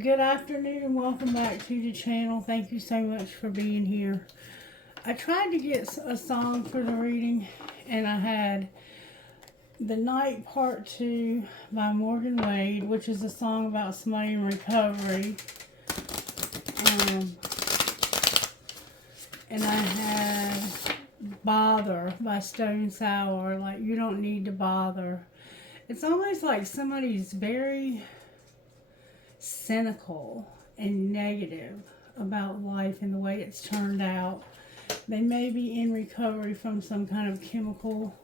Good afternoon and welcome back to the channel. Thank you so much for being here. I tried to get a song for the reading, and I had The Night Part 2 by Morgan Wade, which is a song about somebody in recovery. And I had Bother by Stone Sour, like you don't need to bother. It's almost like somebody's very cynical and negative about life and the way it's turned out. They may be in recovery from some kind of chemical,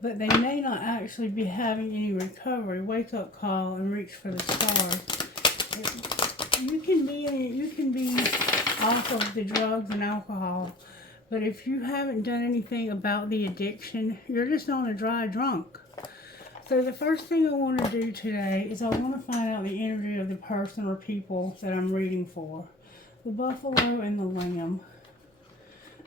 but they may not actually be having any recovery. Wake up call and reach for the stars. You can be off of the drugs and alcohol, but if you haven't done anything about the addiction, you're just on a dry drunk. So the first thing I want to do today is I want to find out the energy of the person or people that I'm reading for. The buffalo and the lamb.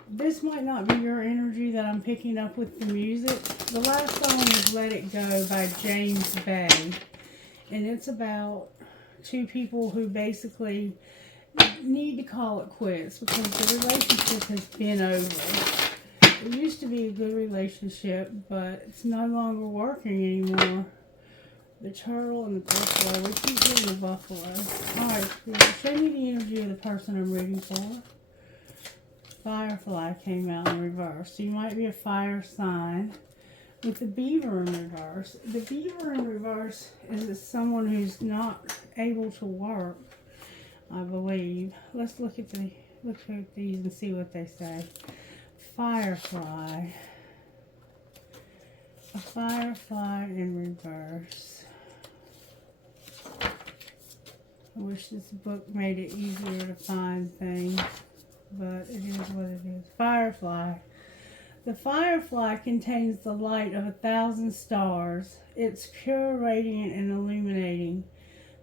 This might not be your energy that I'm picking up with the music. The last song is Let It Go by James Bay. And it's about two people who basically need to call it quits because the relationship has been over. It used to be a good relationship, but it's no longer working anymore. The turtle and the buffalo. We keep getting the buffalo. Alright, show me the energy of the person I'm reading for. Firefly came out in reverse. So you might be a fire sign. With the beaver in reverse. The beaver in reverse is someone who's not able to work, I believe. Let's look at these and see what they say. Firefly. A firefly in reverse. I wish this book made it easier to find things, but it is what it is. Firefly. The firefly contains the light of 1,000 stars. It's pure, radiant, and illuminating.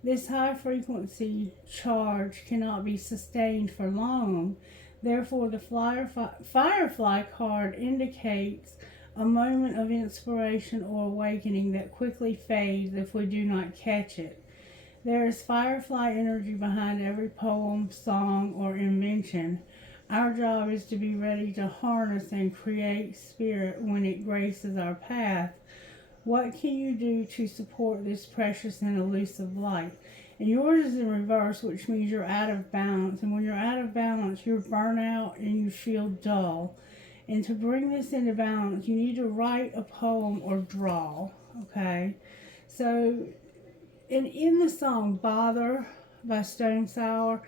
This high frequency charge cannot be sustained for long. Therefore, the firefly card indicates a moment of inspiration or awakening that quickly fades if we do not catch it. There is firefly energy behind every poem, song, or invention. Our job is to be ready to harness and create spirit when it graces our path. What can you do to support this precious and elusive light? And yours is in reverse, which means you're out of balance. And when you're out of balance, you're burnt out and you feel dull. And to bring this into balance, you need to write a poem or draw. Okay? So, in the song Bother by Stone Sour,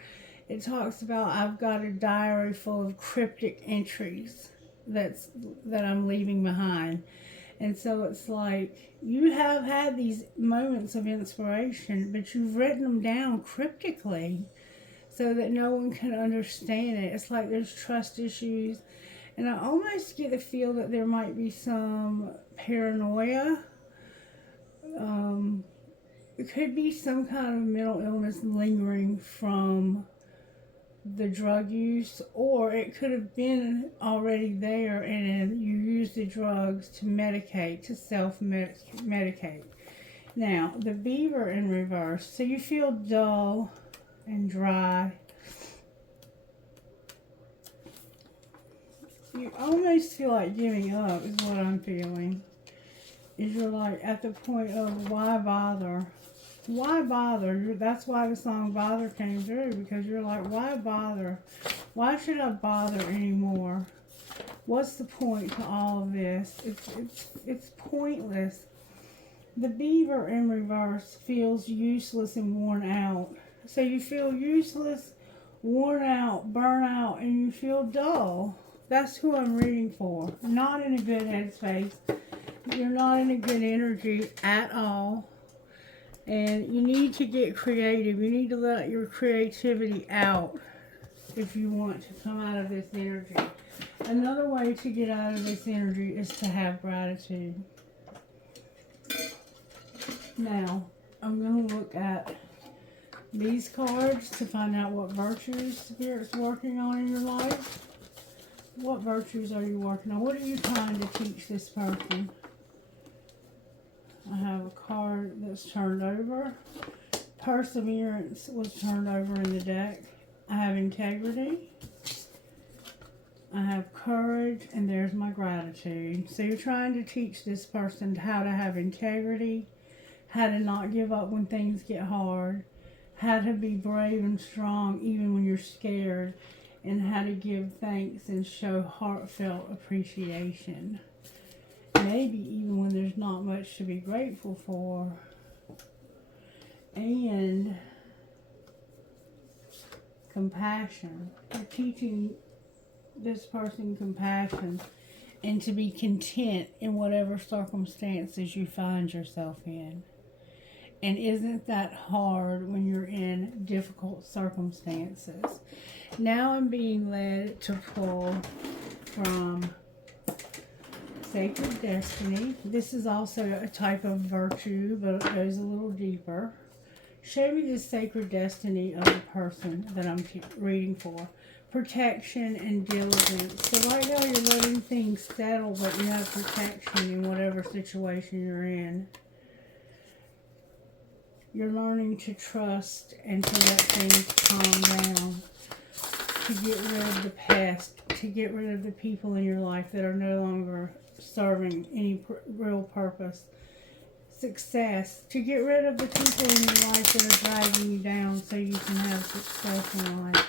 it talks about I've got a diary full of cryptic entries that I'm leaving behind. And so it's like, you have had these moments of inspiration, but you've written them down cryptically so that no one can understand it. It's like there's trust issues. And I almost get the feel that there might be some paranoia. It could be some kind of mental illness lingering from the drug use, or it could have been already there and you use the drugs to medicate, to self-medicate. Now, the beaver in reverse. So you feel dull and dry. You almost feel like giving up is what I'm feeling. You're like at the point of why bother? Why bother? That's why the song Bother came through, because you're like, why bother? Why should I bother anymore? What's the point to all of this? It's pointless. The beaver in reverse feels useless and worn out. So you feel useless, worn out, burnt out, and you feel dull. That's who I'm reading for. Not in a good headspace. You're not in a good energy at all. And you need to get creative. You need to let your creativity out if you want to come out of this energy. Another way to get out of this energy is to have gratitude. Now, I'm going to look at these cards to find out what virtues Spirit's working on in your life. What virtues are you working on? What are you trying to teach this person? I have a card that's turned over. Perseverance was turned over in the deck. I have integrity. I have courage, and there's my gratitude. So you're trying to teach this person how to have integrity, how to not give up when things get hard, how to be brave and strong even when you're scared, and how to give thanks and show heartfelt appreciation. Maybe even when there's not much to be grateful for. And compassion. You're teaching this person compassion and to be content in whatever circumstances you find yourself in. And isn't that hard when you're in difficult circumstances? Now I'm being led to pull from Sacred Destiny. This is also a type of virtue, but it goes a little deeper. Show me the sacred destiny of the person that I'm reading for. Protection and diligence. So right now you're letting things settle, but you have protection in whatever situation you're in. You're learning to trust and to let things calm down. To get rid of the past. To get rid of the people in your life that are no longer serving any real purpose. Success. To get rid of the people in your life that are dragging you down so you can have success in life.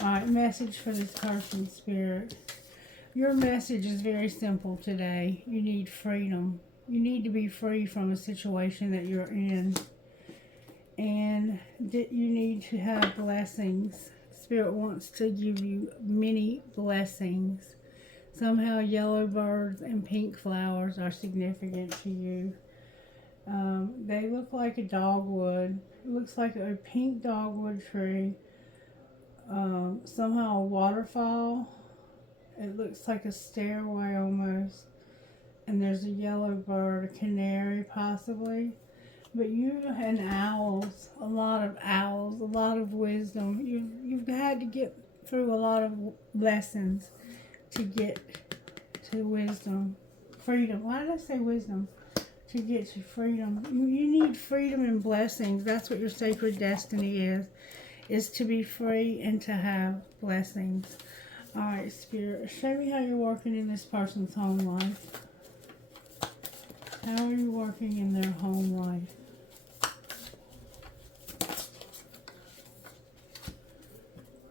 Alright, message for this person, Spirit. Your message is very simple today. You need freedom. You need to be free from a situation that you're in. And you need to have blessings. Spirit wants to give you many blessings. Somehow yellow birds and pink flowers are significant to you. They look like a dogwood. It looks like a pink dogwood tree. Somehow a waterfall. It looks like a stairway almost. And there's a yellow bird, a canary possibly. But you and owls, a lot of wisdom. You've had to get through a lot of lessons to get to wisdom. Freedom. Why did I say wisdom? To get to freedom. You need freedom and blessings. That's what your sacred destiny is to be free and to have blessings. Alright, Spirit, show me how you're working in this person's home life. How are you working in their home life?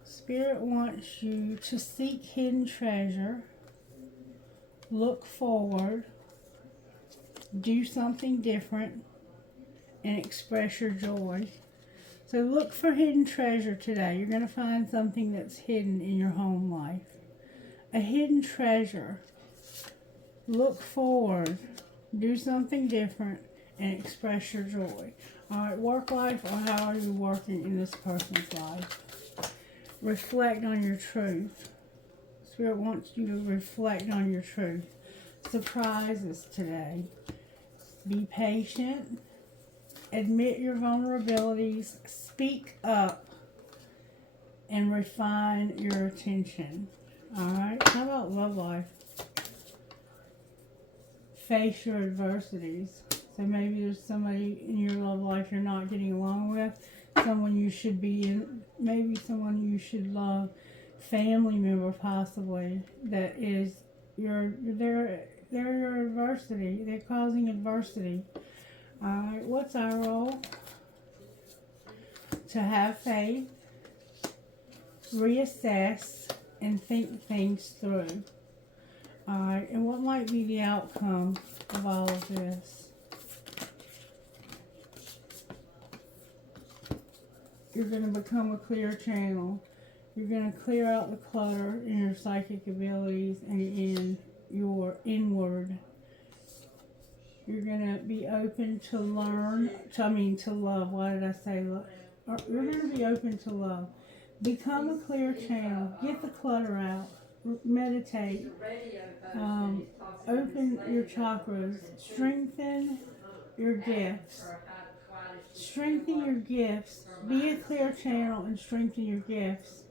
Spirit wants you to seek hidden treasure, look forward, do something different, and express your joy. So look for hidden treasure today. You're going to find something that's hidden in your home life. A hidden treasure. Look forward, do something different, and express your joy. Alright, work life, or how are you working in this person's life? Reflect on your truth. Spirit wants you to reflect on your truth. Surprises today. Be patient. Admit your vulnerabilities. Speak up. And refine your attention. Alright, how about love life? Face your adversities. So maybe there's somebody in your love life you're not getting along with. Someone you should be in, maybe someone you should love, family member possibly, that is they're your adversity. They're causing adversity. Alright, what's our role? To have faith, reassess, and think things through. Alright, and what might be the outcome of all of this? You're going to become a clear channel. You're going to clear out the clutter in your psychic abilities and in your inward. You're going to be open to learn, to love. Why did I say love? You're going to be open to love. Become a clear channel. Get the clutter out. Meditate. Open your chakras. Strengthen your gifts. Strengthen your gifts. Be a clear channel and strengthen your gifts.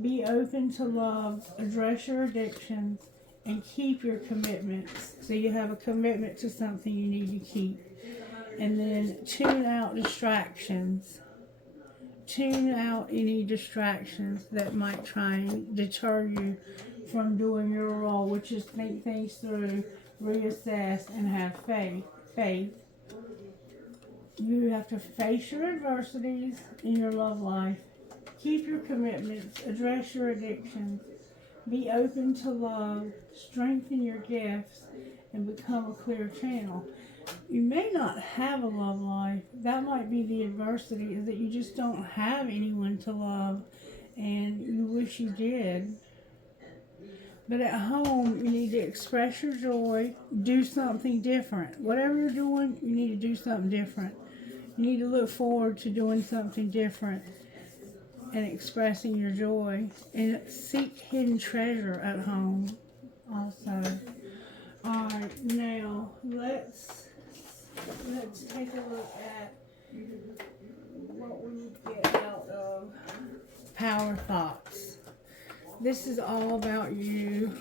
Be open to love. Address your addictions. And keep your commitments. So you have a commitment to something you need to keep. And then tune out distractions. Tune out any distractions that might try and deter you from doing your role, which is think things through, reassess, and have faith. You have to face your adversities in your love life. Keep your commitments, address your addictions, be open to love, strengthen your gifts, and become a clear channel. You may not have a love life. That might be the adversity, is that you just don't have anyone to love and you wish you did. But at home, you need to express your joy, do something different. Whatever you're doing, you need to do something different. You need to look forward to doing something different and expressing your joy. And seek hidden treasure at home also. Alright, now let's take a look at what we get out of power thoughts. This is all about you.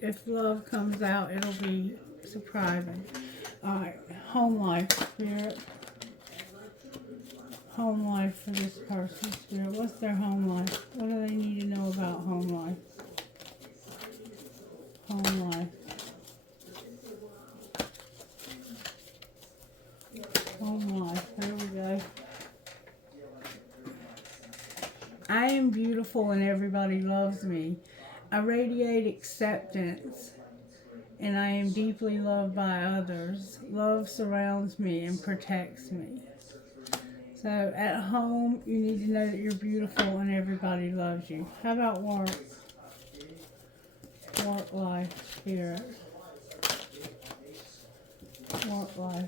If love comes out, it'll be surprising. Alright, home life, spirit. Home life for this person, spirit. What's their home life? What do they need to know about home life? Home life. Home life. There we go. I am beautiful and everybody loves me. I radiate acceptance and I am deeply loved by others. Love surrounds me and protects me. So at home, you need to know that you're beautiful and everybody loves you. How about work? Work life, spirit. Work life.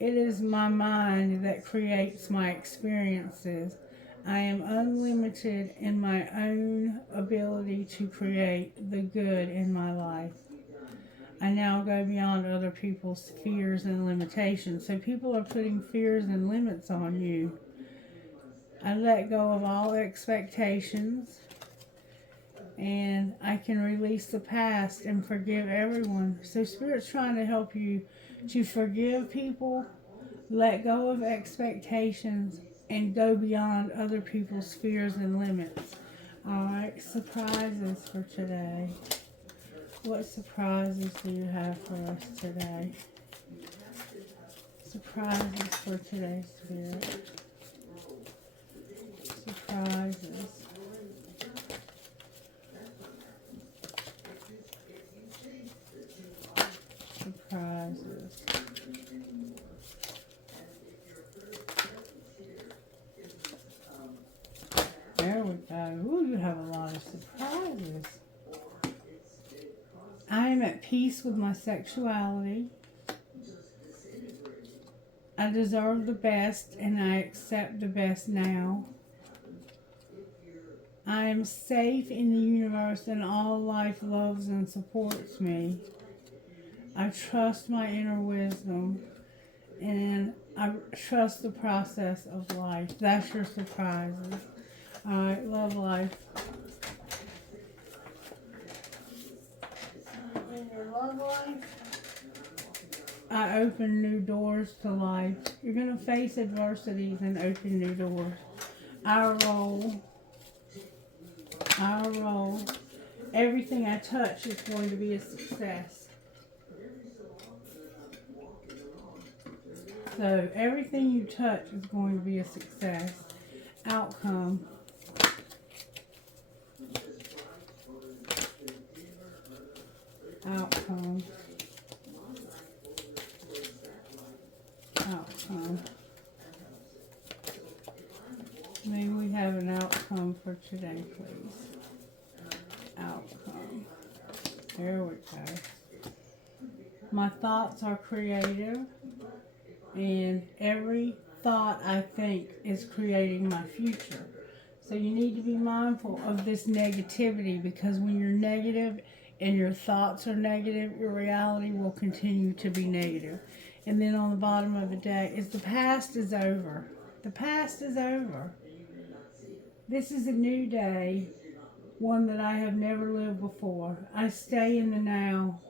It is my mind that creates my experiences. I am unlimited in my own ability to create the good in my life. I now go beyond other people's fears and limitations. So people are putting fears and limits on you. I let go of all expectations and I can release the past and forgive everyone. So Spirit's trying to help you to forgive people, let go of expectations, and go beyond other people's fears and limits. Alright, surprises for today. What surprises do you have for us today? Surprises for today, Spirit. Surprises. Surprises. There we go. Ooh, you have a lot of surprises. I am at peace with my sexuality. I deserve the best and I accept the best now. I am safe in the universe and all life loves and supports me. I trust my inner wisdom and I trust the process of life. That's your surprises. Alright, love life. In your love life, I open new doors to life. You're going to face adversities and open new doors. Our role. Everything I touch is going to be a success. So everything you touch is going to be a success. Outcome. Outcome. Outcome. May we have an outcome for today, please. Outcome. There we go. My thoughts are creative, and every thought I think is creating my future. So you need to be mindful of this negativity, because when you're negative and your thoughts are negative, your reality will continue to be negative. And then on the bottom of the deck is the past is over. The past is over. This is a new day, one that I have never lived before. I stay in the now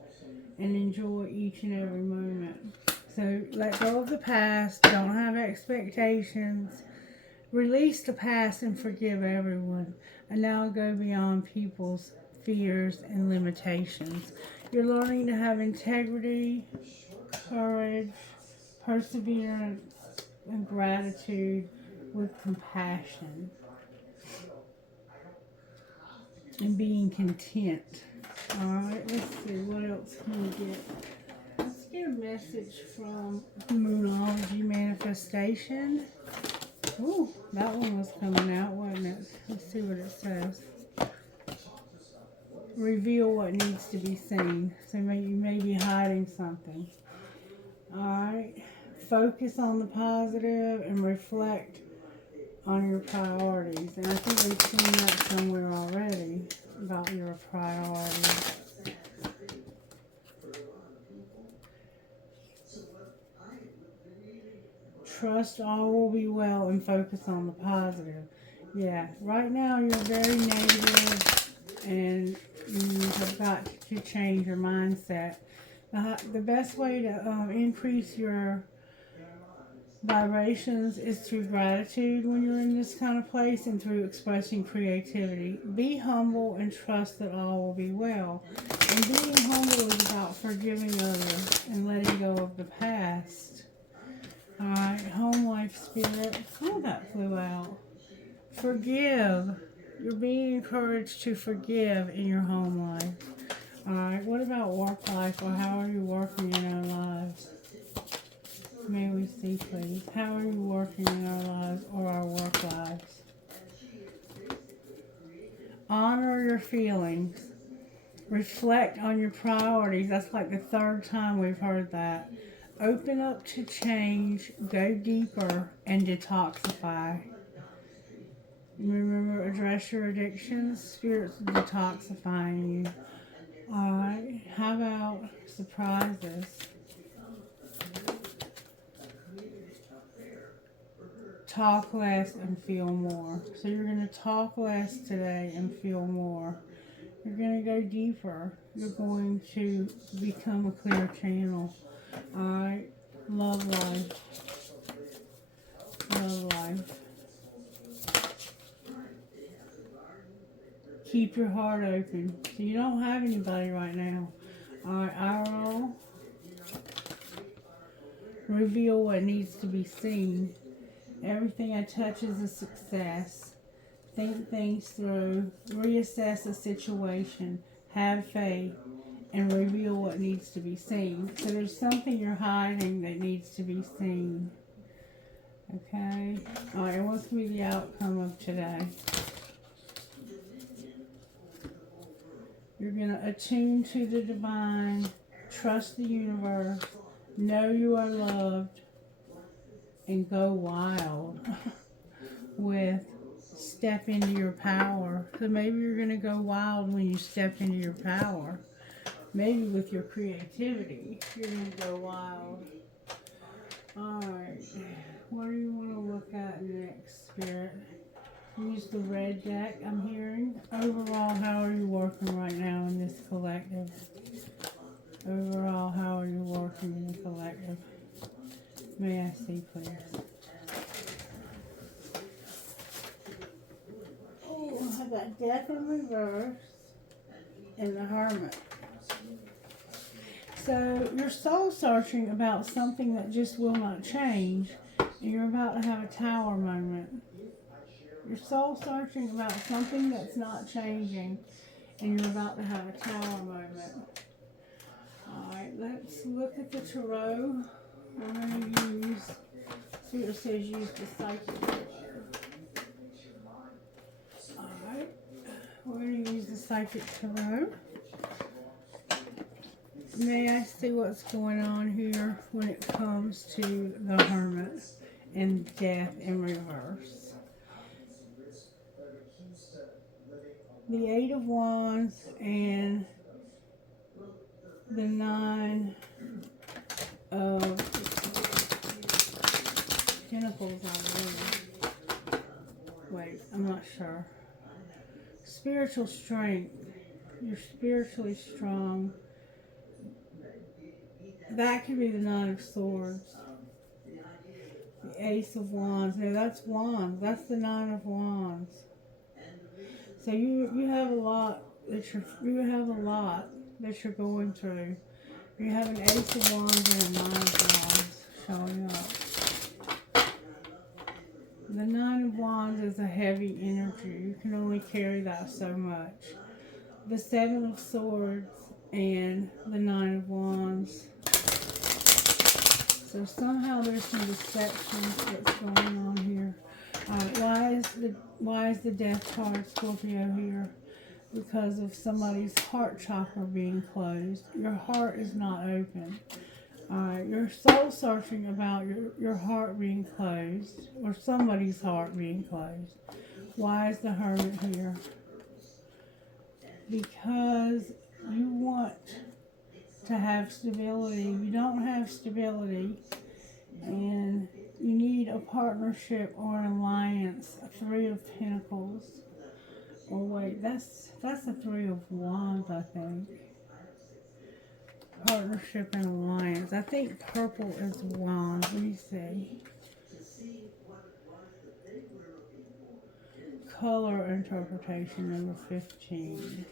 and enjoy each and every moment. So let go of the past, don't have expectations, release the past and forgive everyone, and now go beyond people's fears and limitations. You're learning to have integrity, courage, perseverance, and gratitude with compassion and being content. Alright, let's see, what else can we get? Let's get a message from Moonology Manifestation. Ooh, that one was coming out, wasn't it? Let's see what it says. Reveal what needs to be seen. So you may be hiding something. Alright. Focus on the positive and reflect on your priorities. And I think we've seen that somewhere already about your priorities. Trust all will be well and focus on the positive. Yeah, right now you're very negative and you have got to change your mindset. The best way to increase your vibrations is through gratitude when you're in this kind of place and through expressing creativity. Be humble and trust that all will be well. And being humble is about forgiving others and letting go of the past. Alright, home life spirit. Oh, that flew out. Forgive. You're being encouraged to forgive in your home life. Alright, what about work life, or how are you working in our lives? May we see, please. How are you working in our lives or our work lives? Honor your feelings. Reflect on your priorities. That's like the third time we've heard that. Open up to change, go deeper, and detoxify. Remember, address your addictions. Spirit's detoxifying you. Alright, how about surprises? Talk less and feel more. So you're going to talk less today and feel more. You're going to go deeper. You're going to become a clear channel. Alright, love life. Love life. Keep your heart open. So you don't have anybody right now. Alright, Iroh. Reveal what needs to be seen. Everything I touch is a success. Think things through. Reassess a situation. Have faith. And reveal what needs to be seen. So there's something you're hiding that needs to be seen. Okay? Alright, what's going to be the outcome of today? You're going to attune to the divine. Trust the universe. Know you are loved. And go wild with step into your power. So maybe you're going to go wild when you step into your power. Maybe with your creativity, you're going to go wild. Alright, what do you want to look at next, Spirit? Use the red deck, I'm hearing. Overall, how are you working right now in this collective? Overall, how are you working in the collective? May I see, please? Oh, I got Death in Reverse and the Hermit. So you're soul searching about something that just will not change, and you're about to have a tower moment. You're soul searching about something that's not changing, and you're about to have a tower moment. Alright, let's look at the tarot. We're going to use, see what it says, use the psychic tarot. Alright, we're going to use the psychic tarot. May I see what's going on here when it comes to the Hermit and Death in Reverse? The Eight of Wands and the Nine of Pentacles on there. Wait, I'm not sure. Spiritual strength. You're spiritually strong. That could be the Nine of Swords. The Ace of Wands. No, that's Wands. That's the Nine of Wands. So you have a lot that you're going through. You have an Ace of Wands and a Nine of Wands showing up. The Nine of Wands is a heavy energy. You can only carry that so much. The Seven of Swords and the Nine of Wands. So somehow there's some deception that's going on here. Why is the Death card, Scorpio, here? Because of somebody's heart chakra being closed. Your heart is not open. You're soul searching about your heart being closed, or somebody's heart being closed. Why is the Hermit here? Because you want to have stability. You don't have stability, and you need a partnership or an alliance. A Three of Pentacles. Oh wait, that's the Three of Wands, I think. Partnership and alliance. I think purple is Wands. Let me see. Color interpretation, number 15.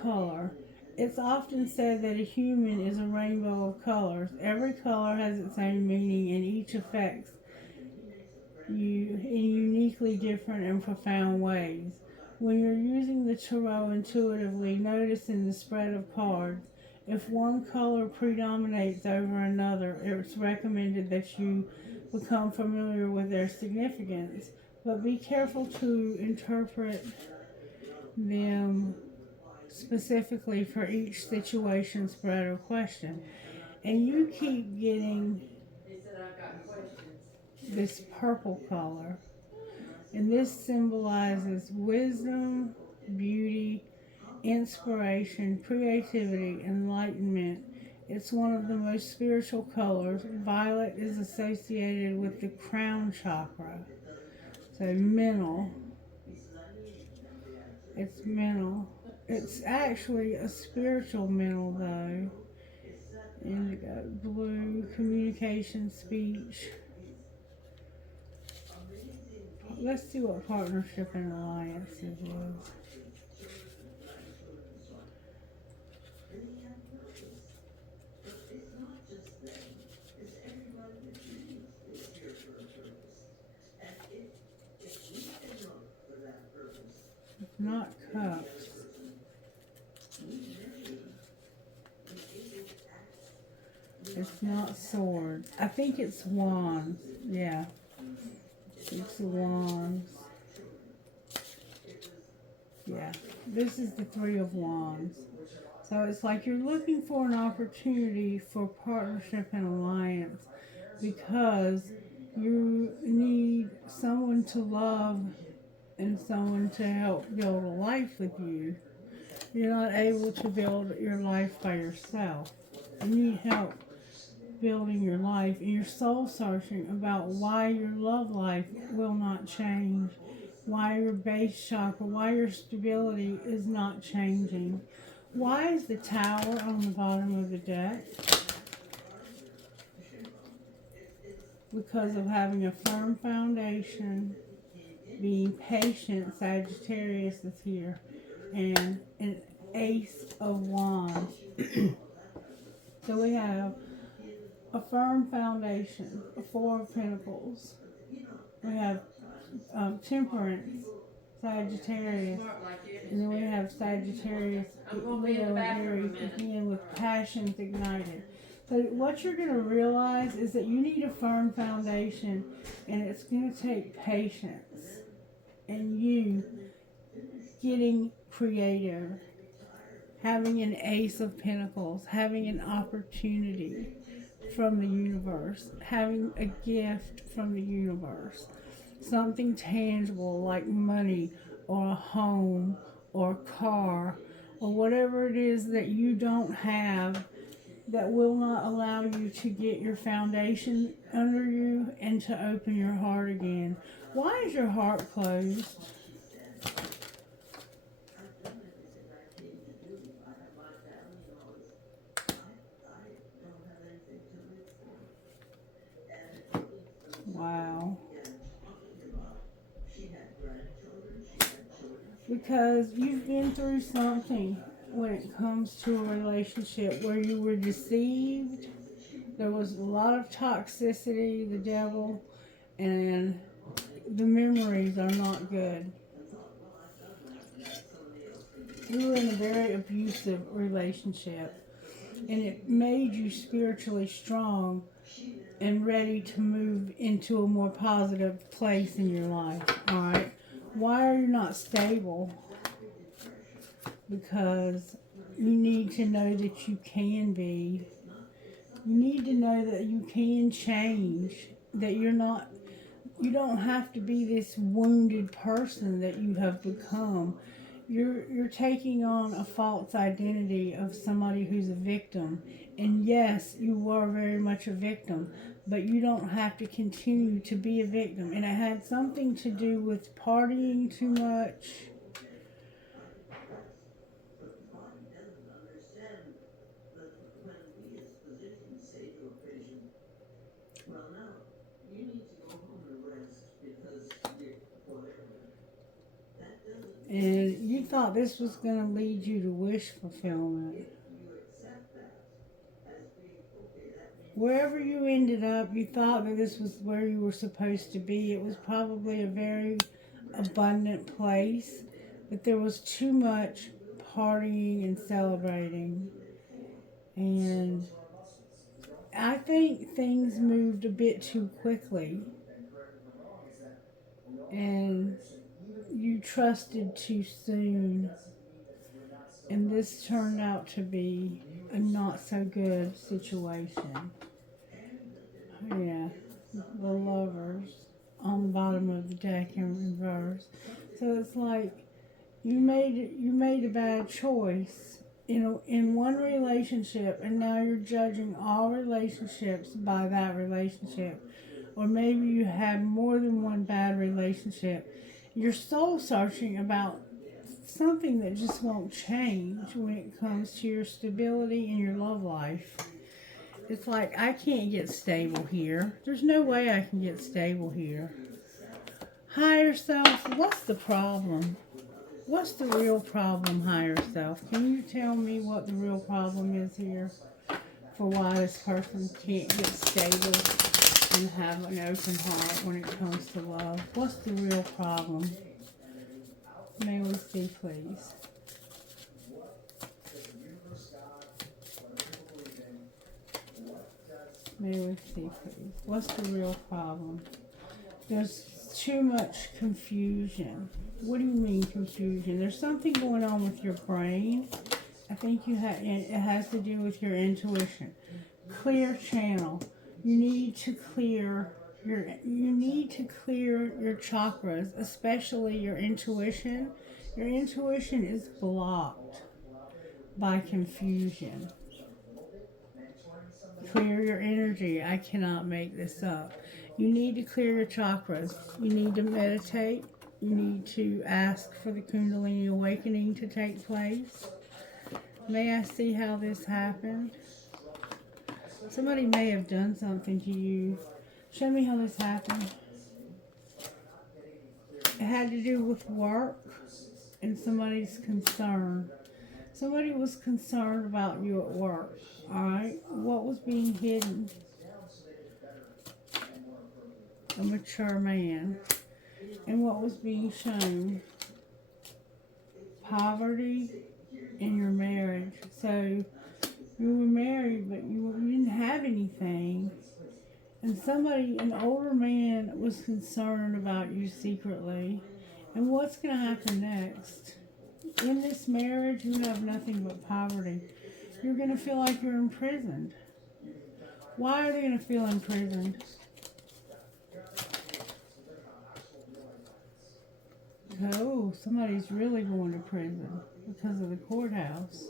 Color. It's often said that a human is a rainbow of colors. Every color has its own meaning, and each affects you in uniquely different and profound ways. When you're using the tarot intuitively, notice in the spread of cards, if one color predominates over another, it's recommended that you become familiar with their significance, but be careful to interpret them specifically for each situation, spread, or question. And you keep getting this purple color, and this symbolizes wisdom, beauty, inspiration, creativity, enlightenment. It's one of the most spiritual colors. Violet is associated with the crown chakra, so mental. It's mental. It's actually a spiritual mental, though. Indigo, blue, communication, speech. Let's see what partnership and alliances is. It's not cups. It's not swords. I think it's wands. Yeah. It's wands. Yeah. This is the Three of Wands. So it's like you're looking for an opportunity for partnership and alliance because you need someone to love and someone to help build a life with you. You're not able to build your life by yourself. You need help building your life, and you're soul searching about why your love life will not change, why your base chakra, why your stability is not changing. Why is the Tower on the bottom of the deck? Because of having a firm foundation, being patient. Sagittarius is here, and an Ace of Wands. So we have a firm foundation, a Four of Pentacles. We have Temperance, Sagittarius, and then we have Sagittarius, Leo, and Aries again with passions ignited. So what you're going to realize is that you need a firm foundation, and it's going to take patience and you getting creative, having an Ace of Pentacles, having an opportunity from the universe, having a gift from the universe, something tangible like money or a home or a car or whatever it is that you don't have that will not allow you to get your foundation under you and to open your heart again. Why is your heart closed? because you've been through something when it comes to a relationship where you were deceived. There was a lot of toxicity, the devil, and the memories are not good. You were in a very abusive relationship, and it made you spiritually strong and ready to move into a more positive place in your life. All right. Why are you not stable? Because you need to know that you can be. You need to know that you can change. That you don't have to be this wounded person that you have become. You're taking on a false identity of somebody who's a victim. And yes, you are very much a victim, but you don't have to continue to be a victim. And it had something to do with partying too much. And you thought this was going to lead you to wish fulfillment. Wherever you ended up, you thought that this was where you were supposed to be. It was probably a very abundant place, but there was too much partying and celebrating. And I think things moved a bit too quickly. And you trusted too soon. And this turned out to be a not so good situation. Yeah, the lovers on the bottom of the deck in reverse. So it's like you made a bad choice in one relationship, and now you're judging all relationships by that relationship. Or maybe you have more than one bad relationship. You're soul searching about something that just won't change when it comes to your stability in your love life. It's like, I can't get stable here. There's no way I can get stable here. Higher self, what's the problem? What's the real problem, higher self? Can you tell me what the real problem is here for why this person can't get stable and have an open heart when it comes to love? What's the real problem? May we see, please? May we see, please? What's the real problem? There's too much confusion. What do you mean confusion? There's something going on with your brain. I think it has to do with your intuition. Clear channel. You need to clear your chakras, especially your intuition. Your intuition is blocked by confusion. Clear your energy. I cannot make this up. You need to clear your chakras. You need to meditate. You need to ask for the Kundalini awakening to take place. May I see how this happened? Somebody may have done something to you. Show me how this happened. It had to do with work and somebody's concern. Somebody was concerned about you at work. Alright? What was being hidden? A mature man. And what was being shown? Poverty in your marriage. So you were married, but you didn't have anything. And an older man, was concerned about you secretly. And what's going to happen next? In this marriage, you have nothing but poverty. You're going to feel like you're imprisoned. Why are they going to feel imprisoned? Oh, somebody's really going to prison because of the courthouse.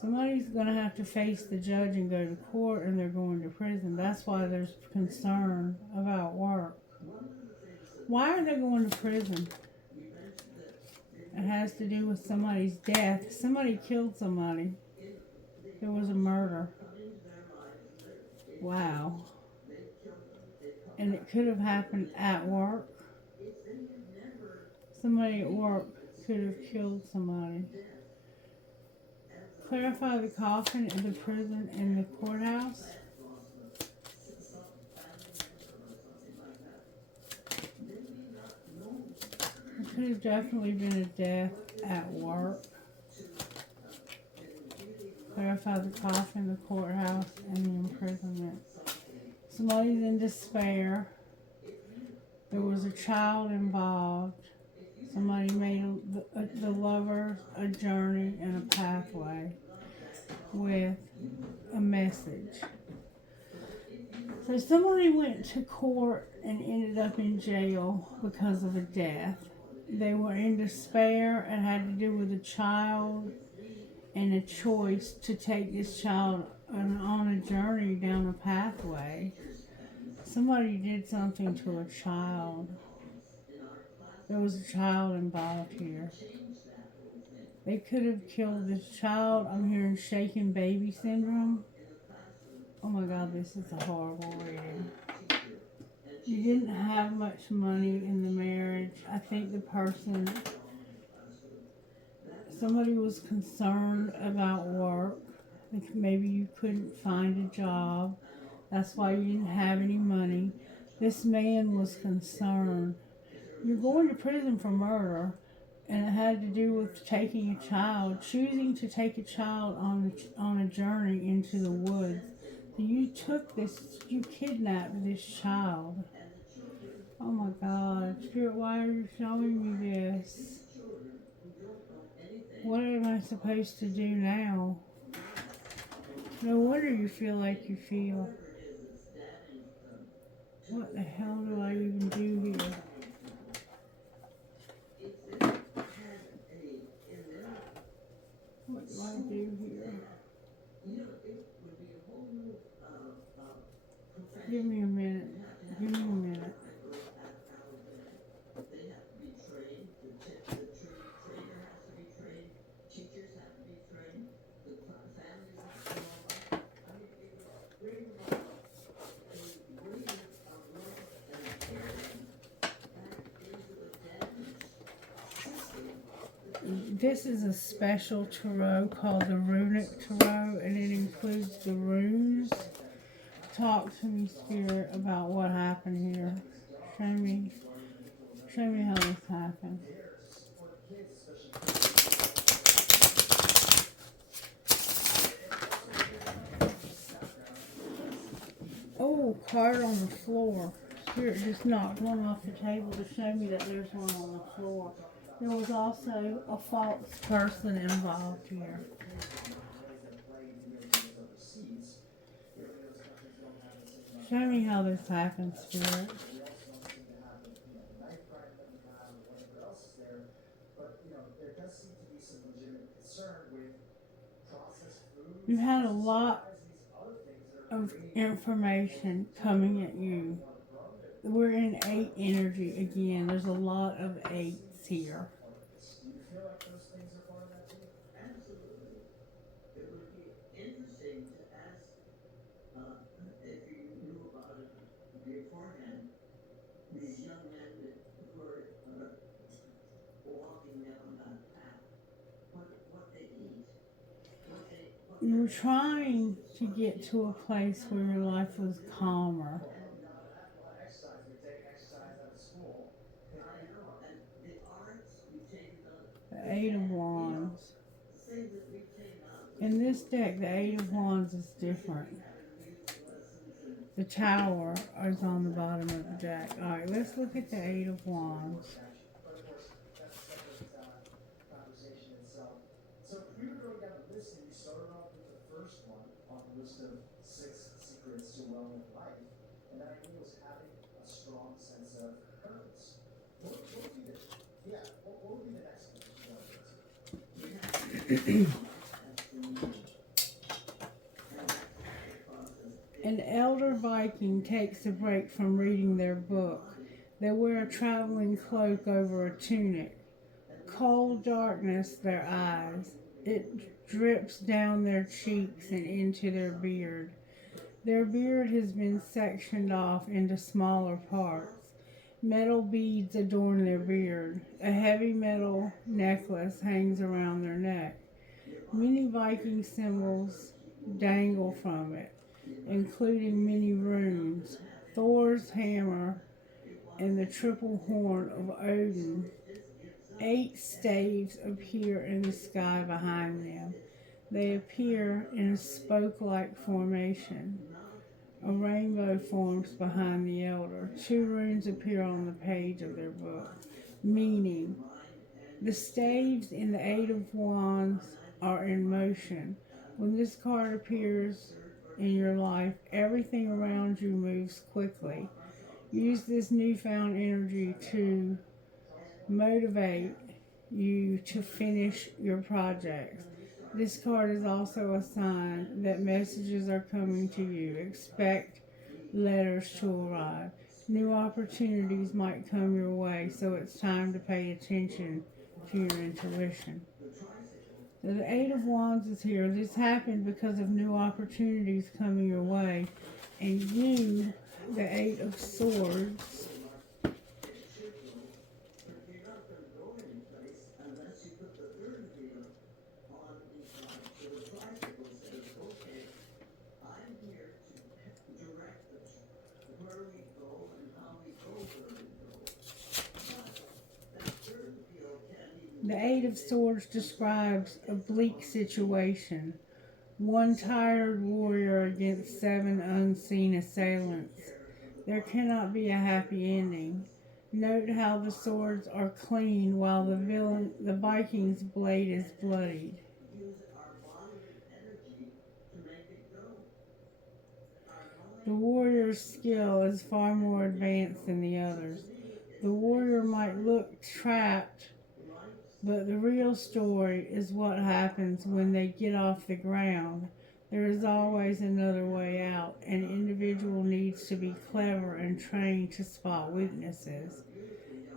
Somebody's going to have to face the judge and go to court, and they're going to prison. That's why there's concern about work. Why are they going to prison? It has to do with somebody's death. Somebody killed somebody. There was a murder. Wow. And it could have happened at work. Somebody at work could have killed somebody. Clarify the coffin in the prison and the courthouse. It could have definitely been a death at work. Clarify the coffin, the courthouse, and the imprisonment. Somebody's in despair. There was a child involved. Somebody made the lovers a journey and a pathway with a message. So somebody went to court and ended up in jail because of a death. They were in despair and had to do with a child and a choice to take this child on a journey down a pathway. Somebody did something to a child. There was a child involved here. They could have killed this child. I'm hearing shaken baby syndrome. Oh my God, this is a horrible reading. You didn't have much money in the marriage. I think somebody was concerned about work. Like maybe you couldn't find a job. That's why you didn't have any money. This man was concerned. You're going to prison for murder, and it had to do with taking a child, choosing to take a child on a journey into the woods. You kidnapped this child. Oh my God, Spirit, why are you showing me this? What am I supposed to do now? No wonder you feel like you feel. What the hell do I even do here? What do I do here? Give me a minute. Give me a minute. This is a special tarot called the Runic Tarot, and it includes the runes. Talk to me, Spirit, about what happened here. Show me how this happened. Oh, card on the floor. Spirit just knocked one off the table to show me that there's one on the floor. There was also a false person involved here. Show me how this happened, Spirit. You had a lot of information coming at you. We're in 8 energy again. There's a lot of 8s here. You were trying to get to a place where your life was calmer. The 8 of Wands. In this deck, the 8 of Wands is different. The Tower is on the bottom of the deck. Alright, let's look at the 8 of Wands. So if we were going down the list and you started off with the first one on the list of 6 secrets to a well-lived life, and that idea was having a strong sense of purpose. What would be the next one? An elder Viking takes a break from reading their book. They wear a traveling cloak over a tunic. Cold darkness their eyes. It drips down their cheeks and into their beard. Their beard has been sectioned off into smaller parts. Metal beads adorn their beard. A heavy metal necklace hangs around their neck. Many Viking symbols dangle from it, including many runes, Thor's hammer, and the triple horn of Odin. 8 staves appear in the sky behind them. They appear in a spoke-like formation. A rainbow forms behind the elder. 2 runes appear on the page of their book. Meaning, the staves in the 8 of Wands are in motion. When this card appears in your life, everything around you moves quickly. Use this newfound energy to motivate you to finish your projects. This card is also a sign that messages are coming to you. Expect letters to arrive. New opportunities might come your way, so it's time to pay attention to your intuition. So the 8 of Wands is here. This happened because of new opportunities coming your way. And you, the 8 of Swords, the 8 of Swords describes a bleak situation. One tired warrior against 7 unseen assailants. There cannot be a happy ending. Note how the swords are clean while the Viking's blade is bloodied. The warrior's skill is far more advanced than the others. The warrior might look trapped, but the real story is what happens when they get off the ground. There is always another way out. An individual needs to be clever and trained to spot weaknesses.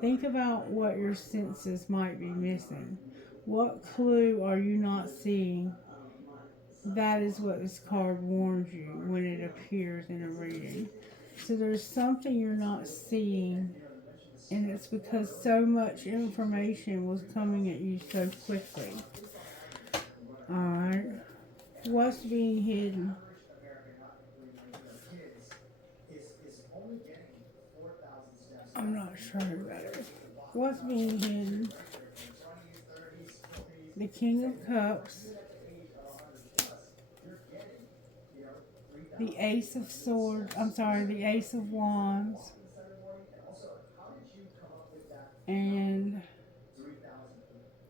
Think about what your senses might be missing. What clue are you not seeing? That is what this card warns you when it appears in a reading. So there's something you're not seeing, and it's because so much information was coming at you so quickly. Alright. What's being hidden? I'm not sure who that is. What's being hidden? The King of Cups, the Ace of Swords, the Ace of Wands, and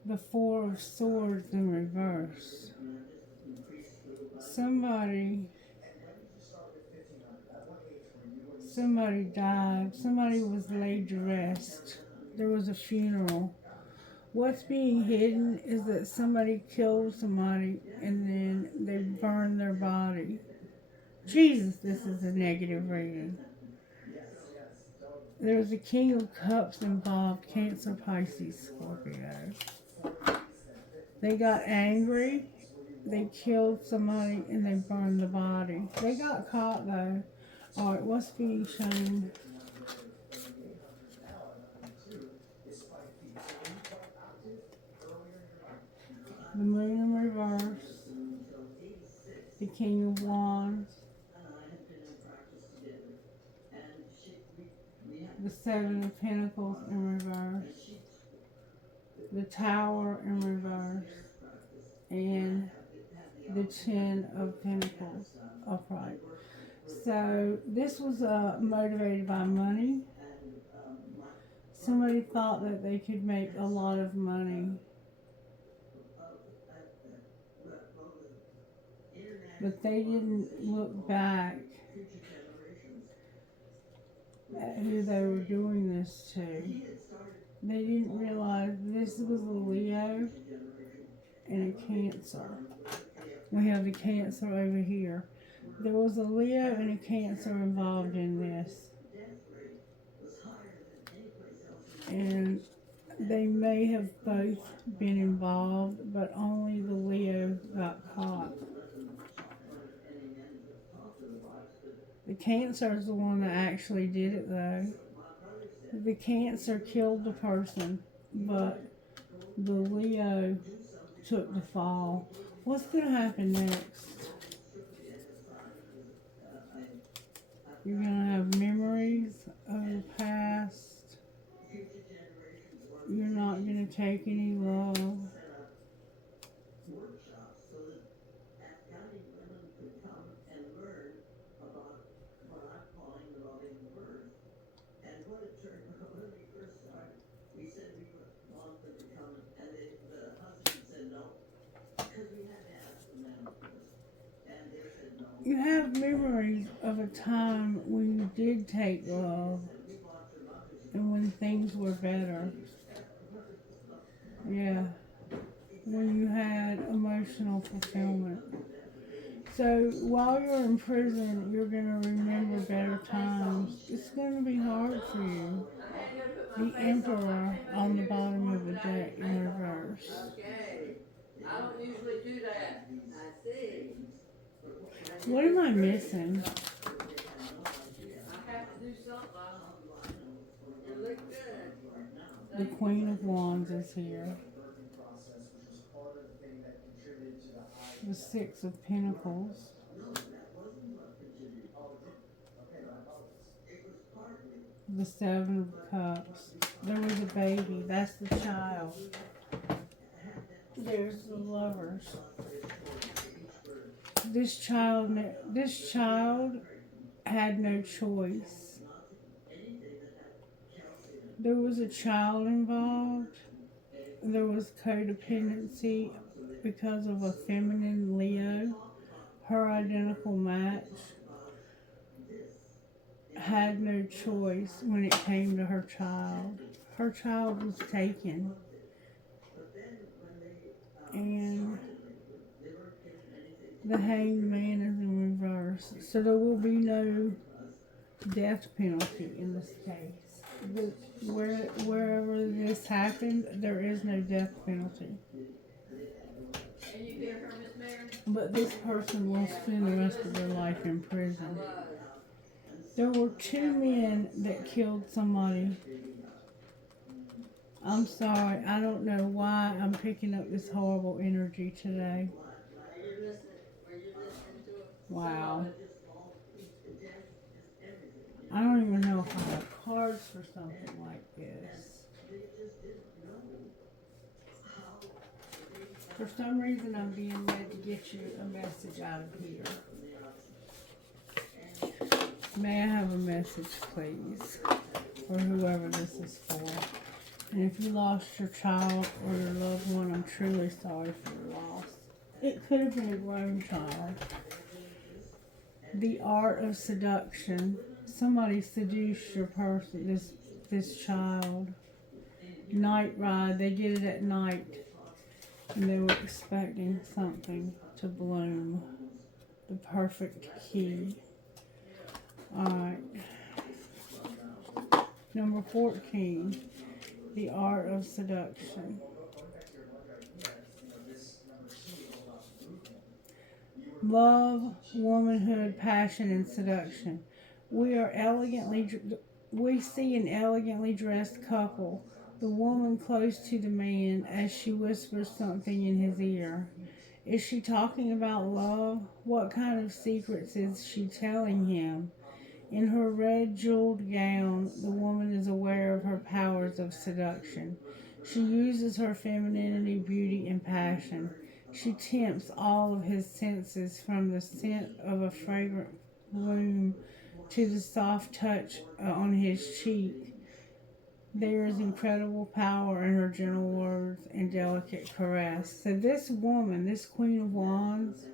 the 4 of Swords in reverse. Somebody died. Somebody was laid to rest. There was a funeral. What's being hidden is that somebody killed somebody and then they burned their body. Jesus, this is a negative reading. There's a King of Cups involved, Cancer, Pisces, Scorpio. They got angry, they killed somebody, and they burned the body. They got caught though. Alright, what's being shown? The Moon in reverse, the King of Wands, the 7 of Pentacles in reverse, the Tower in reverse, and the 10 of Pentacles upright. So this was motivated by money. Somebody thought that they could make a lot of money, but they didn't look back at who they were doing this to. They didn't realize this was a Leo and a Cancer. We have the Cancer over here. There was a Leo and a Cancer involved in this. And they may have both been involved, but only the Leo got caught. The Cancer is the one that actually did it though. The cancer killed the person, but the Leo took the fall. What's going to happen next? You're going to have memories of the past. You're not going to take any love. You have memories of a time when you did take love and when things were better. Yeah. When you had emotional fulfillment. So while you're in prison, you're going to remember better times. It's going to be hard for you. The Emperor on the bottom of the deck in reverse. Okay. I don't usually do that. I see. What am I missing? I have to do something. You look good. The Queen of Wands is here. The Six of Pentacles. The Seven of Cups. There was a baby. That's the child. There's the lovers. This child had no choice. There was a child involved. There was codependency because of a feminine Leo. Her identical match had no choice when it came to her child. Her child was taken. And the Hanged Man is in reverse. So there will be no death penalty in this case. Wherever this happened, there is no death penalty. Can you hear her, Miss Mary? But this person will spend the rest of their life in prison. There were two men that killed somebody. I'm sorry, I don't know why I'm picking up this horrible energy today. Were you listening to it? Wow. I don't even know if I have cards for something like this. For some reason, I'm being led to get you a message out of here. May I have a message, please, for whoever this is for? And if you lost your child or your loved one, I'm truly sorry for your loss. It could have been a grown child. The art of seduction. Somebody seduced your person, this child. Night ride. They did it at night. And they were expecting something to bloom. The perfect key. Alright. Number 14. The art of seduction. Love, womanhood, passion, and seduction. We see an elegantly dressed couple. The woman close to the man as she whispers something in his ear. Is she talking about love? What kind of secrets is she telling him? In her red jeweled gown, the woman is aware of her powers of seduction. She uses her femininity, beauty, and passion. She tempts all of his senses, from the scent of a fragrant bloom to the soft touch on his cheek. There is incredible power in her gentle words and delicate caress. So this woman, this Queen of Wands,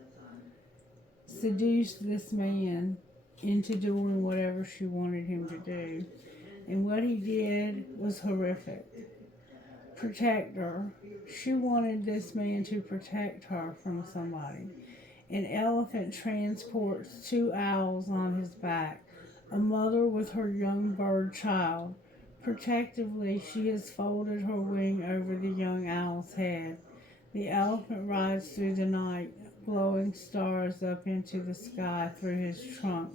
seduced this man into doing whatever she wanted him to do. And what he did was horrific. Protect her. She wanted this man to protect her from somebody. An elephant transports two owls on his back, a mother with her young bird child. Protectively, she has folded her wing over the young owl's head. The elephant rides through the night, blowing stars up into the sky through his trunk,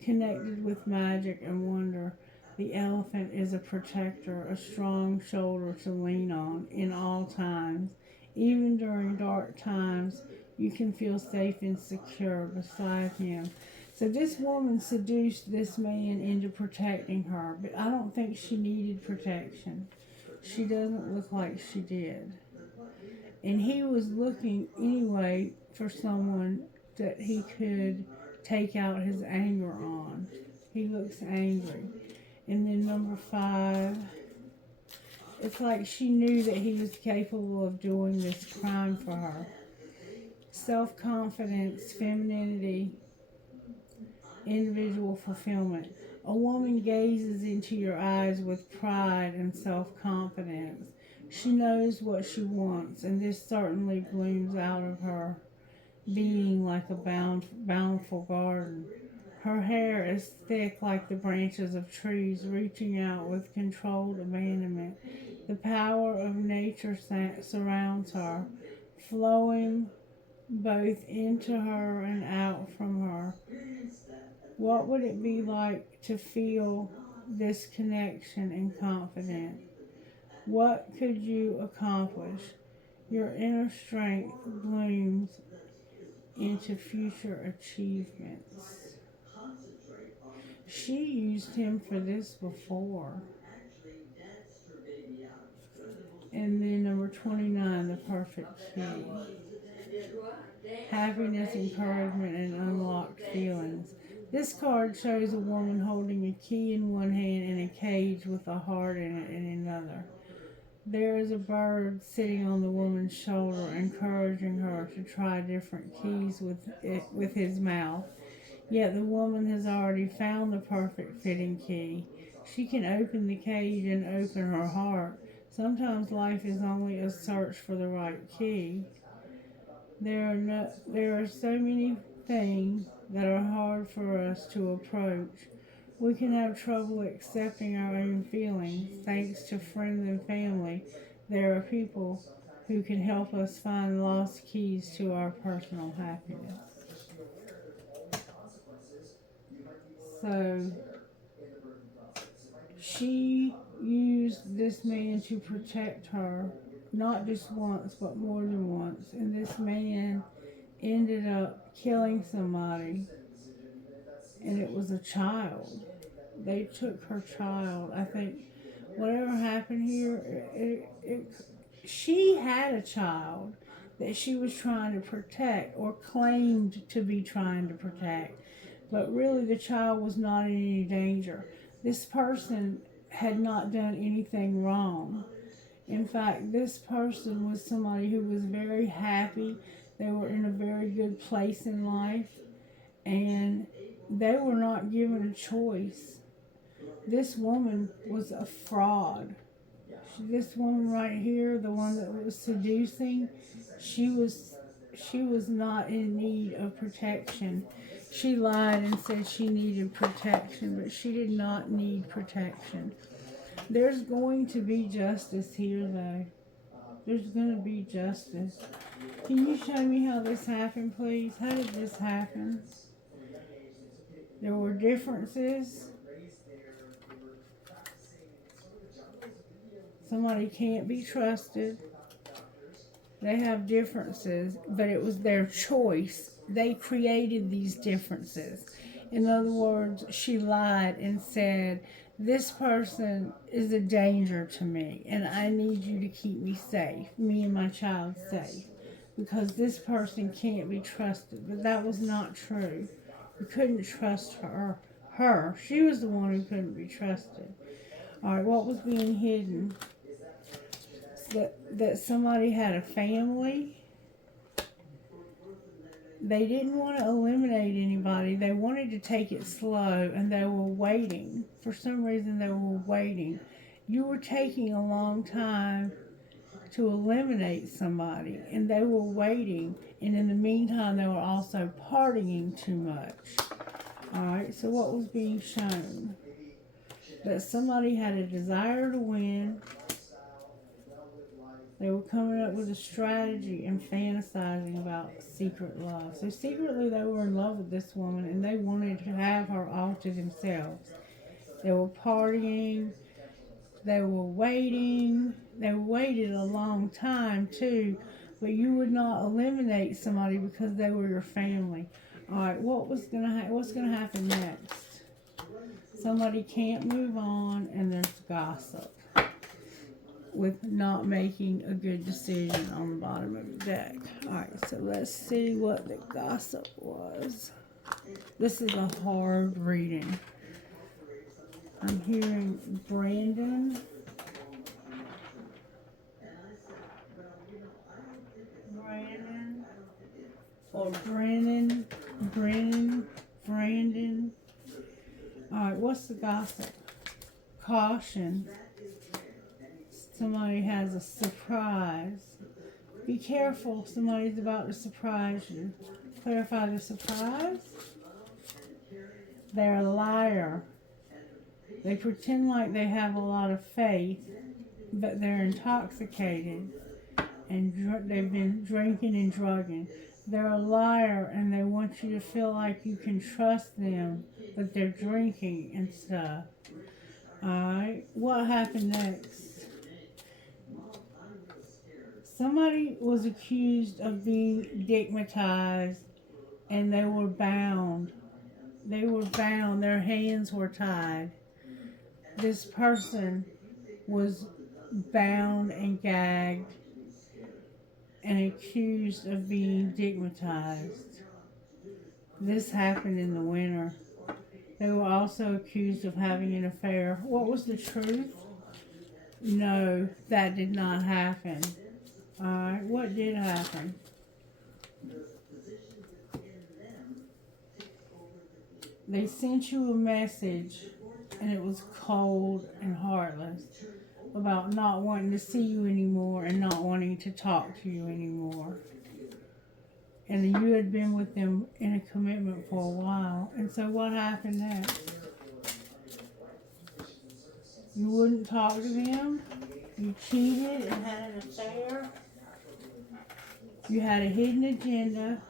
connected with magic and wonder. The elephant is a protector, a strong shoulder to lean on in all times. Even during dark times, you can feel safe and secure beside him. So this woman seduced this man into protecting her, but I don't think she needed protection. She doesn't look like she did. And he was looking anyway for someone that he could take out his anger on. He looks angry. And then number 5, it's like she knew that he was capable of doing this crime for her. Self-confidence, femininity, individual fulfillment. A woman gazes into your eyes with pride and self-confidence. She knows what she wants, and this certainly blooms out of her being like a bountiful garden. Her hair is thick like the branches of trees, reaching out with controlled abandonment. The power of nature surrounds her, flowing both into her and out from her. What would it be like to feel this connection and confidence? What could you accomplish? Your inner strength blooms into future achievements. She used him for this before. And then number 29, the perfect key. Happiness, encouragement, and unlocked feelings. This card shows a woman holding a key in one hand and a cage with a heart in it in another. There is a bird sitting on the woman's shoulder, encouraging her to try different keys with his mouth. Yet the woman has already found the perfect fitting key. She can open the cage and open her heart. Sometimes life is only a search for the right key. There are so many things that are hard for us to approach. We can have trouble accepting our own feelings. Thanks to friends and family, there are people who can help us find lost keys to our personal happiness. So, she used this man to protect her, not just once, but more than once. And this man ended up killing somebody, and it was a child. They took her child. I think whatever happened here, she had a child that she was trying to protect, or claimed to be trying to protect. But really, the child was not in any danger. This person had not done anything wrong. In fact, this person was somebody who was very happy. They were in a very good place in life, and they were not given a choice. This woman was a fraud. This woman right here, the one that was seducing, she was not in need of protection. She lied and said she needed protection, but she did not need protection. There's going to be justice here, though. There's going to be justice. Can you show me how this happened, please? How did this happen? There were differences. Somebody can't be trusted. They have differences, but it was their choice. They created these differences. In other words, she lied and said, this person is a danger to me, and I need you to keep me safe, me and my child safe, because this person can't be trusted. But that was not true. You couldn't trust her. She was the one who couldn't be trusted. All right, what was being hidden? That somebody had a family. They didn't want to eliminate anybody. They wanted to take it slow, and they were waiting. For some reason, they were waiting. You were taking a long time to eliminate somebody, and they were waiting. And in the meantime, they were also partying too much. All right, so what was being shown? That somebody had a desire to win. They were coming up with a strategy and fantasizing about secret love. So secretly they were in love with this woman, and they wanted to have her all to themselves. They were partying. They were waiting. They waited a long time too, but you would not eliminate somebody because they were your family. All right, what's gonna happen next? Somebody can't move on, and there's gossip with not making a good decision on the bottom of the deck. All right, so let's see what the gossip was. This is a hard reading. I'm hearing Brandon. Or Brandon. Alright, what's the gossip? Caution. Somebody has a surprise. Be careful, somebody's about to surprise you. Clarify the surprise. They're a liar. They pretend like they have a lot of faith, but they're intoxicated and they've been drinking and drugging. They're a liar and they want you to feel like you can trust them, but they're drinking and stuff. Alright, what happened next? Somebody was accused of being stigmatized and they were bound. They were bound, their hands were tied. This person was bound and gagged and accused of being stigmatized. This happened in the winter. They were also accused of having an affair. What was the truth? No, that did not happen. Alright, what did happen? They sent you a message and it was cold and heartless about not wanting to see you anymore and not wanting to talk to you anymore. And you had been with them in a commitment for a while. And so what happened next? You wouldn't talk to them. You cheated and had an affair. You had a hidden agenda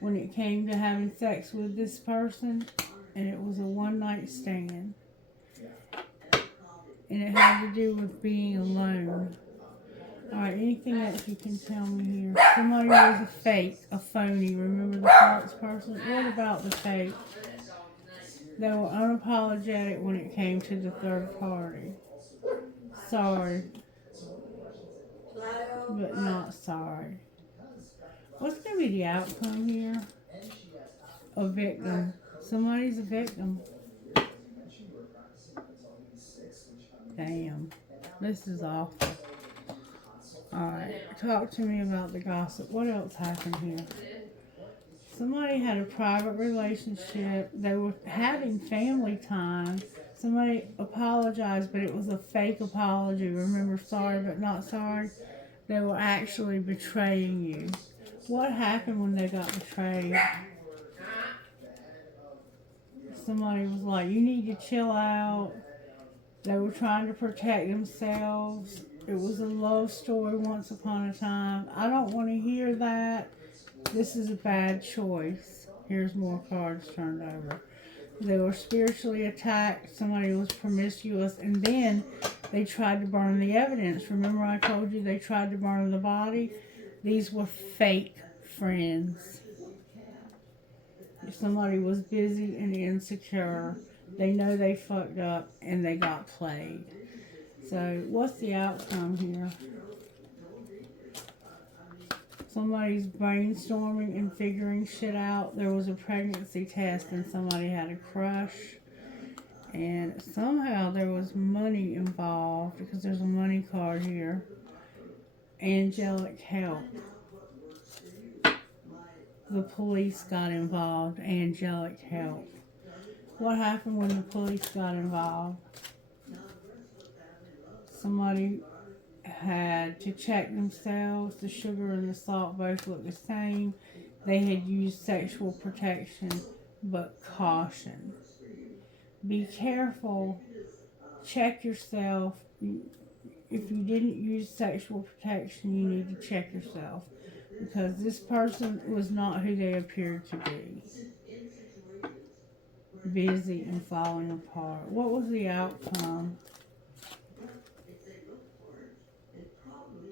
when it came to having sex with this person. And it was a one-night stand. And it had to do with being alone. Alright, anything else you can tell me here? Somebody was a fake, a phony. Remember the false person? What about the fake? They were unapologetic when it came to the third party. Sorry, but not sorry. What's going to be the outcome here? A victim. Somebody's a victim. Damn. This is awful. Alright, talk to me about the gossip. What else happened here? Somebody had a private relationship. They were having family time. Somebody apologized, but it was a fake apology. Remember, sorry but not sorry? They were actually betraying you. What happened when they got betrayed? Somebody was like, you need to chill out. They were trying to protect themselves. It was a love story once upon a time. I don't want to hear that. This is a bad choice. Here's more cards turned over. They were spiritually attacked. Somebody was promiscuous. And then they tried to burn the evidence. Remember I told you they tried to burn the body? These were fake friends. Somebody was busy and insecure. They know they fucked up and they got played. So what's the outcome here? Somebody's brainstorming and figuring shit out. There was a pregnancy test and somebody had a crush. And somehow there was money involved because there's a money card here. Angelic help. The police got involved. Angelic help. What happened when the police got involved? Somebody had to check themselves. The sugar and the salt both looked the same. They had used sexual protection, but caution. Be careful. Check yourself. If you didn't use sexual protection, you need to check yourself. Because this person was not who they appeared to be. busy and falling apart. What was the outcome?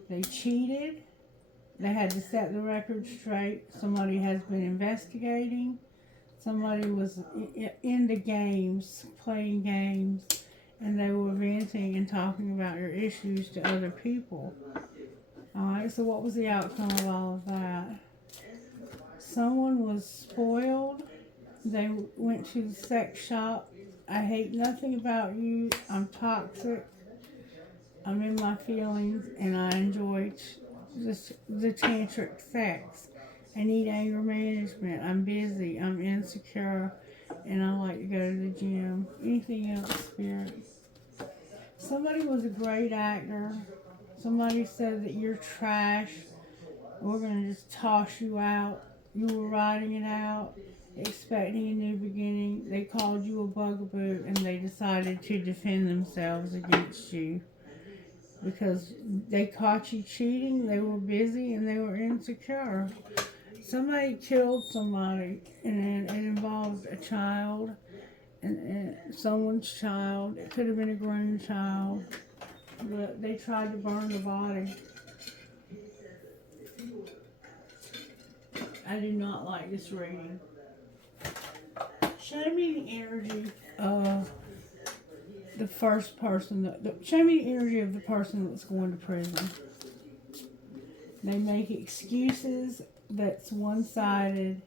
They cheated. They had to set the record straight. Somebody has been investigating. Somebody was into games, playing games, and they were venting and talking about your issues to other people. Alright, so what was the outcome of all of that? Someone was spoiled. They went to the sex shop. I hate nothing about you. I'm toxic. I'm in my feelings, and I enjoy the tantric sex. I need anger management. I'm busy. I'm insecure, and I like to go to the gym. Anything else, Spirit? Somebody was a great actor. Somebody said that you're trash. We're going to just toss you out. You were writing it out, expecting a new beginning. They called you a bugaboo, and they decided to defend themselves against you because they caught you cheating. They were busy and they were insecure. Somebody killed somebody, and it involved a child, and someone's child. It could have been a grown child, but they tried to burn the body. I do not like this reading. Show me the energy of the first person. Show me the energy of the person that's going to prison. They make excuses that's one-sided.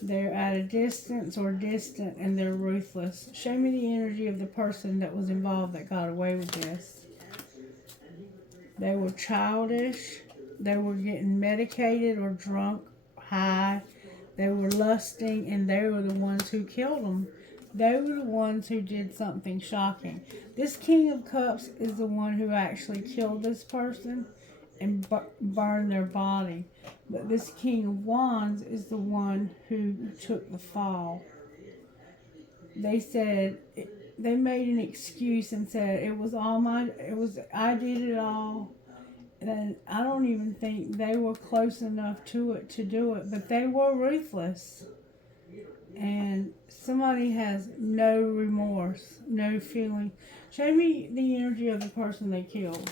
They're at a distance or distant, and they're ruthless. Show me the energy of the person that was involved that got away with this. They were childish. They were getting medicated or drunk, high. They were lusting, and they were the ones who killed them. They were the ones who did something shocking. This King of Cups is the one who actually killed this person and burned their body. But this King of Wands is the one who took the fall. They said, they made an excuse and said, I did it all. And I don't even think they were close enough to it to do it, but they were ruthless. And somebody has no remorse, no feeling. Show me the energy of the person they killed.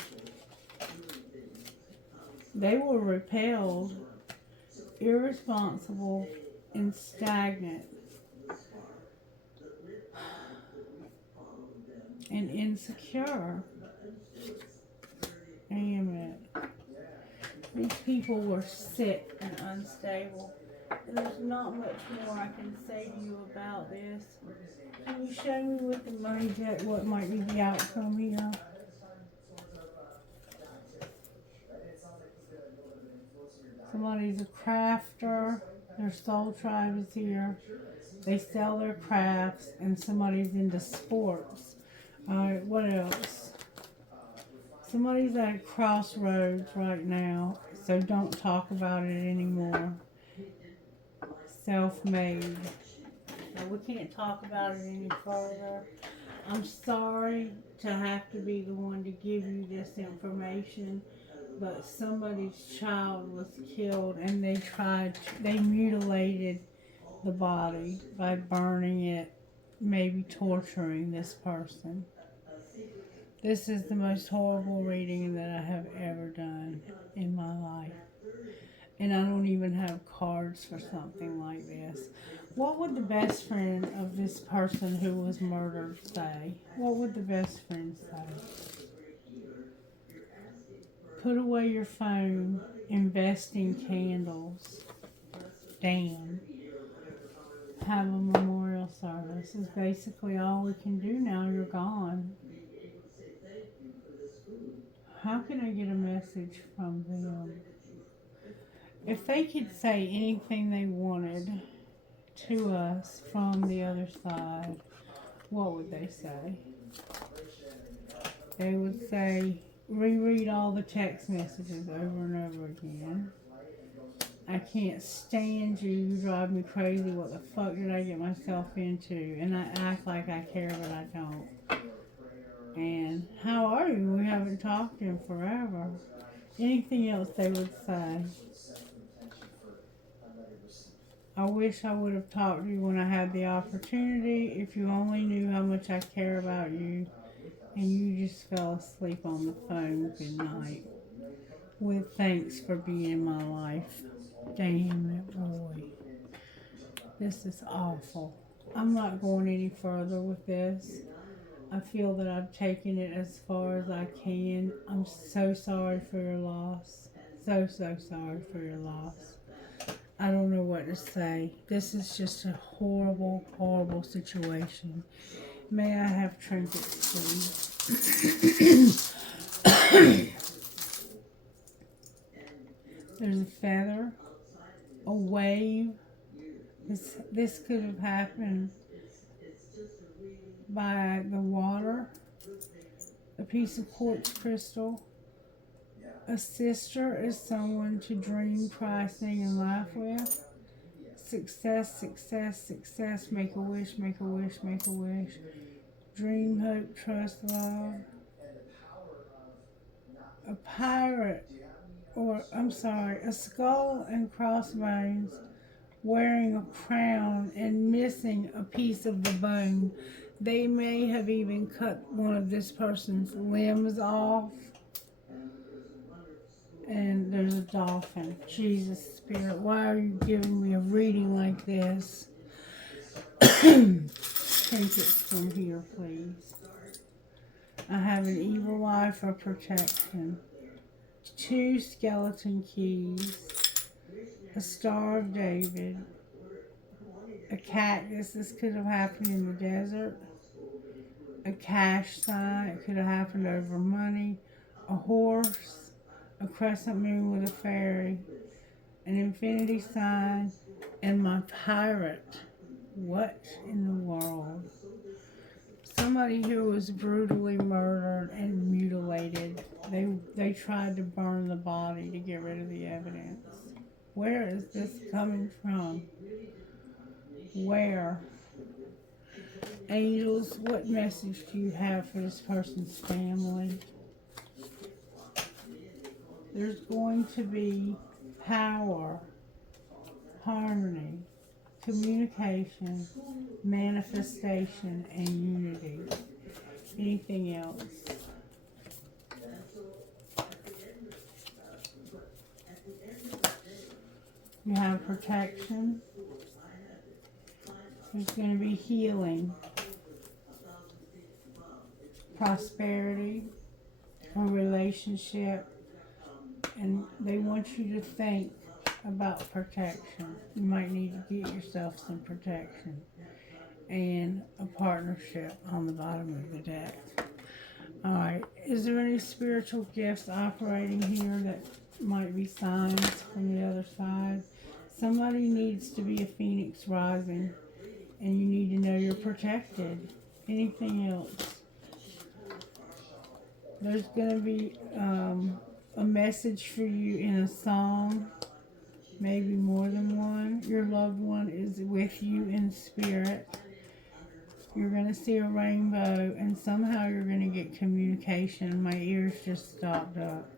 They were repelled, irresponsible, and stagnant, and insecure. Damn it. These people were sick and unstable. And there's not much more I can say to you about this. Can you show me with the money deck what might be the outcome here? Somebody's a crafter. Their soul tribe is here. They sell their crafts, and somebody's into sports. Alright, what else? Somebody's at a crossroads right now, so don't talk about it anymore. Self-made. So we can't talk about it any further. I'm sorry to have to be the one to give you this information, but somebody's child was killed, and they mutilated the body by burning it, maybe torturing this person. This is the most horrible reading that I have ever done in my life. And I don't even have cards for something like this. What would the best friend of this person who was murdered say? What would the best friend say? Put away your phone. Invest in candles. Damn. Have a memorial service is basically all we can do now. You're gone. How can I get a message from them? If they could say anything they wanted to us from the other side, what would they say? They would say, reread all the text messages over and over again. I can't stand you. You drive me crazy. What the fuck did I get myself into? And I act like I care, but I don't. And how are you? We haven't talked in forever. Anything else they would say? I wish I would have talked to you when I had the opportunity. If you only knew how much I care about you, and you just fell asleep on the phone. Good night. With thanks for being in my life. Damn it, boy. This is awful. I'm not going any further with this. I feel that I've taken it as far as I can. I'm so sorry for your loss. So sorry for your loss. I don't know what to say. This is just a horrible situation. May I have trinkets, please? There's a feather, a wave. This could have happened by the water, a piece of quartz crystal. A sister is someone to dream, cry, sing, and laugh with. Success, make a wish, make a wish, make a wish. Dream, hope, trust, love. A pirate, a skull and crossbones, wearing a crown and missing a piece of the bone. They may have even cut one of this person's limbs off. And there's a dolphin. Jesus, Spirit, why are you giving me a reading like this? Take it from here, please. I have an evil eye for protection. 2 skeleton keys. A Star of David. A cactus. This could have happened in the desert. A cash sign. It could have happened over money. A horse. A crescent moon with a fairy. An infinity sign. And my pirate. What in the world? Somebody who was brutally murdered and mutilated. They tried to burn the body to get rid of the evidence. Where is this coming from? Where? Angels, what message do you have for this person's family? There's going to be power, harmony, communication, manifestation, and unity. Anything else? You have protection. There's going to be healing, prosperity, a relationship, and they want you to think about protection. You might need to get yourself some protection and a partnership on the bottom of the deck. All right, is there any spiritual gifts operating here that might be signs from the other side? Somebody needs to be a phoenix rising, and you need to know you're protected. Anything else? There's going to be a message for you in a song, maybe more than one. Your loved one is with you in spirit. You're going to see a rainbow, and somehow you're going to get communication. My ears just stopped up.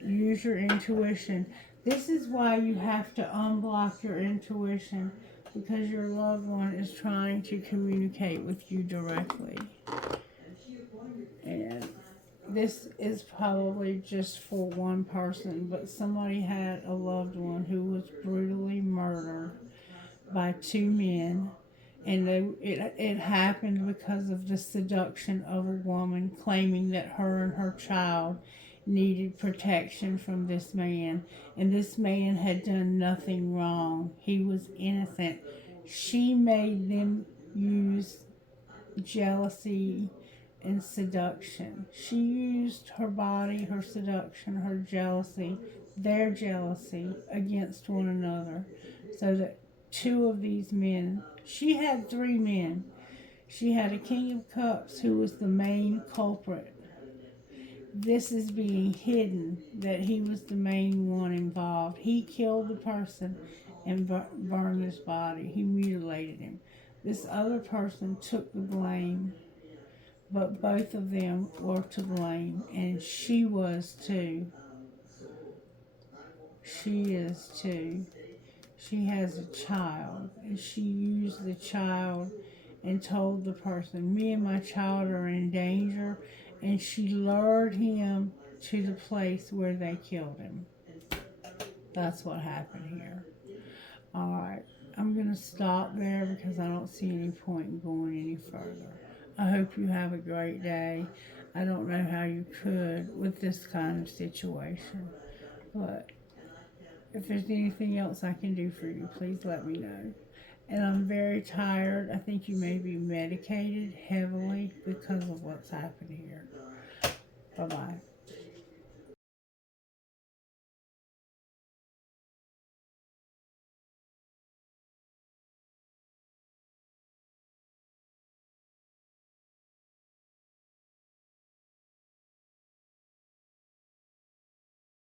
Use your intuition. This is why you have to unblock your intuition, because your loved one is trying to communicate with you directly. And this is probably just for one person, but somebody had a loved one who was brutally murdered by 2 men. And it happened because of the seduction of a woman claiming that her and her child needed protection from this man. And this man had done nothing wrong. He was innocent. She made them use jealousy and seduction. She used her body, her seduction, her jealousy, their jealousy against one another, so that 2 of these men, she had 3 men. She had a King of Cups who was the main culprit. This is being hidden, that he was the main one involved. He killed the person and burned his body. He mutilated him. This other person took the blame, but both of them were to blame, and she was too. She is too. she has a child, and she used the child and told the person, me and my child are in danger, and she lured him to the place where they killed him. That's what happened here. Alright, I'm going to stop there because I don't see any point in going any further. I hope you have a great day. I don't know how you could with this kind of situation, but if there's anything else I can do for you, please let me know. And I'm very tired. I think you may be medicated heavily because of what's happened here. Bye-bye.